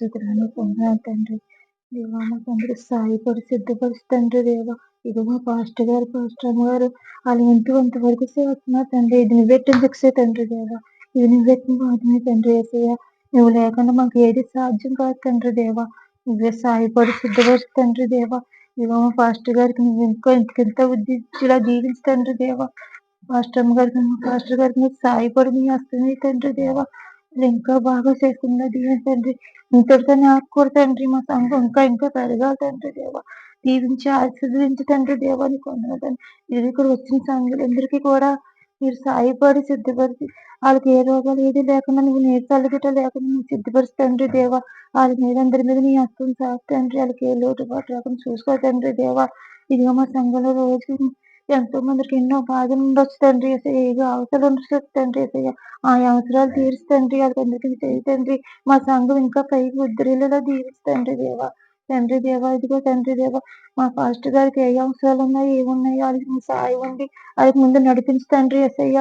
పరిశుద్ధులను పొందాలి తండ్రి. దేవా మా తండ్రి సాయపడి సిద్ధపరిచి తండ్రి దేవా. ఇదిగో మా పాస్టర్ గారు వాళ్ళు ఎంత వరకు చేస్తున్నారు తండ్రి. ఇది నువ్వెట్టిన శిక్షే తండ్రి దేవా. ఇది నువ్వెట్టిన బాధమే తండ్రి యేసయ్య. నువ్వు లేకుండా మాకు ఏది సాధ్యం కాదు తండ్రి దేవా. నువ్వే సాయపడి సిద్ధపరిచి తండ్రి దేవా. ఇదిగో మా పాస్టర్ గారికి నువ్వు ఇంకెంత ఉద్దేశించేలా దీవించు తండ్రి దేవా. పాస్టర్ గారికి మీరు సాయపడి మీ హస్తమే తండ్రి దేవా. ఇంకా బాగా చేయకుండా దీవించండి. ఇంతటితోనే ఆకుకూర తండ్రి. మా సంఘం ఇంకా పెరగాలి తండ్రి దేవా. దీవించి ఆశీర్వదించి తండ్రి దేవా. నీకు వందనాలు తండ్రి. ఇది ఇక్కడ వచ్చిన సంఘులందరికీ కూడా మీరు సాయపడి సిద్ధపరిచి వాళ్ళకి ఏ రోగాలు ఏది లేకుండా నువ్వు నీరసాలు గిట్ట లేకుండా నువ్వు సిద్ధపరిచి తండ్రి దేవా. వాళ్ళ మీద అందరి మీద నీ హస్తం సాకు తండ్రి. వాళ్ళకి ఏ లోటుపాటు రాకుండా చూసుకో తండ్రి దేవా. ఇదిగో మా సంఘంలో రోజు ఎంతో మందికి ఎన్నో బాధలు ఉండొచ్చు తండ్రి యేసయ్య. ఏదో అవసరాలు ఉండొచ్చు తండ్రి యేసయ్య. ఆ అవసరాలు తీర్చు తండ్రి. వాళ్ళకందరికీ చేయి తండ్రి. మా సంఘం ఇంకా పైకి ఉద్ధరించేలా దీవించు తండ్రి దేవా. తండ్రి దేవా ఇదిగో తండ్రి దేవా. మా పాస్టర్ గారికి ఏ అవసరాలు ఉన్నాయి ఏమున్నాయో వాళ్ళకి మీ సాయం ఉండి వాళ్ళకి ముందు నడిపించు తండ్రి యేసయ్య.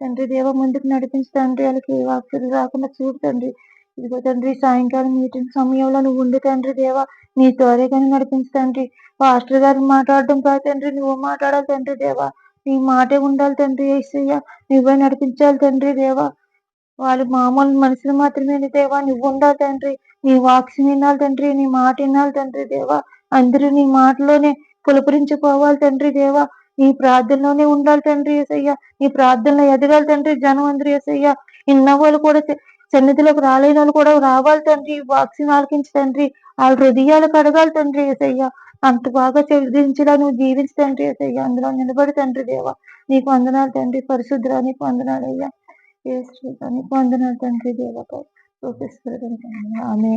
తండ్రి దేవా ముందుకు నడిపించు తండ్రి. వాళ్ళకి ఏ ఆపదలు రాకుండా చూడు తండ్రి. ఇదిగో తండ్రి సాయంకాలం మీటింగ్ సమయంలో నువ్వు ఉండు తండ్రి దేవా. నీ త్వరే కానీ నడిపించు తండ్రి. పాస్టర్ గారు మాట్లాడడం కాదు తండ్రి. నువ్వు మాట్లాడాలి తండ్రి దేవా. నీ మాటే ఉండాలి తండ్రి యేసయ్య. నువ్వే నడిపించాలి తండ్రి దేవా. వాళ్ళు మామూలు మనుషులు మాత్రమే దేవా. నువ్వు ఉండాలి తండ్రి. నీ వాక్యం వినాలి తండ్రి. నీ మాట వినాలి తండ్రి దేవా. అందరూ నీ మాటలోనే పులపరించిపోవాలి తండ్రి దేవా. నీ ప్రార్థనలోనే ఉండాలి తండ్రి యేసయ్య. నీ ప్రార్థనలో ఎదగాలి తండ్రి జనం అందరూ యేసయ్య. ఇన్న వాళ్ళు కూడా సన్నిధిలోకి రాలేని వాళ్ళు కూడా రావాలి తండ్రి. వాక్యం ఆలకించు తండ్రి. వాళ్ళ హృదయాలు కడగాలి తండ్రి యేసయ్య. అంత బాగా చెల్లించలా నువ్వు జీవించు తండ్రి యేసయ్య. అందులో నిలబడి తండ్రి దేవా. నీకు వందనాలు తండ్రి. పరిశుద్ధుడా నీకు వందనాలు అయ్యా. నీకు వందనాలు తండ్రి దేవా. ఆమె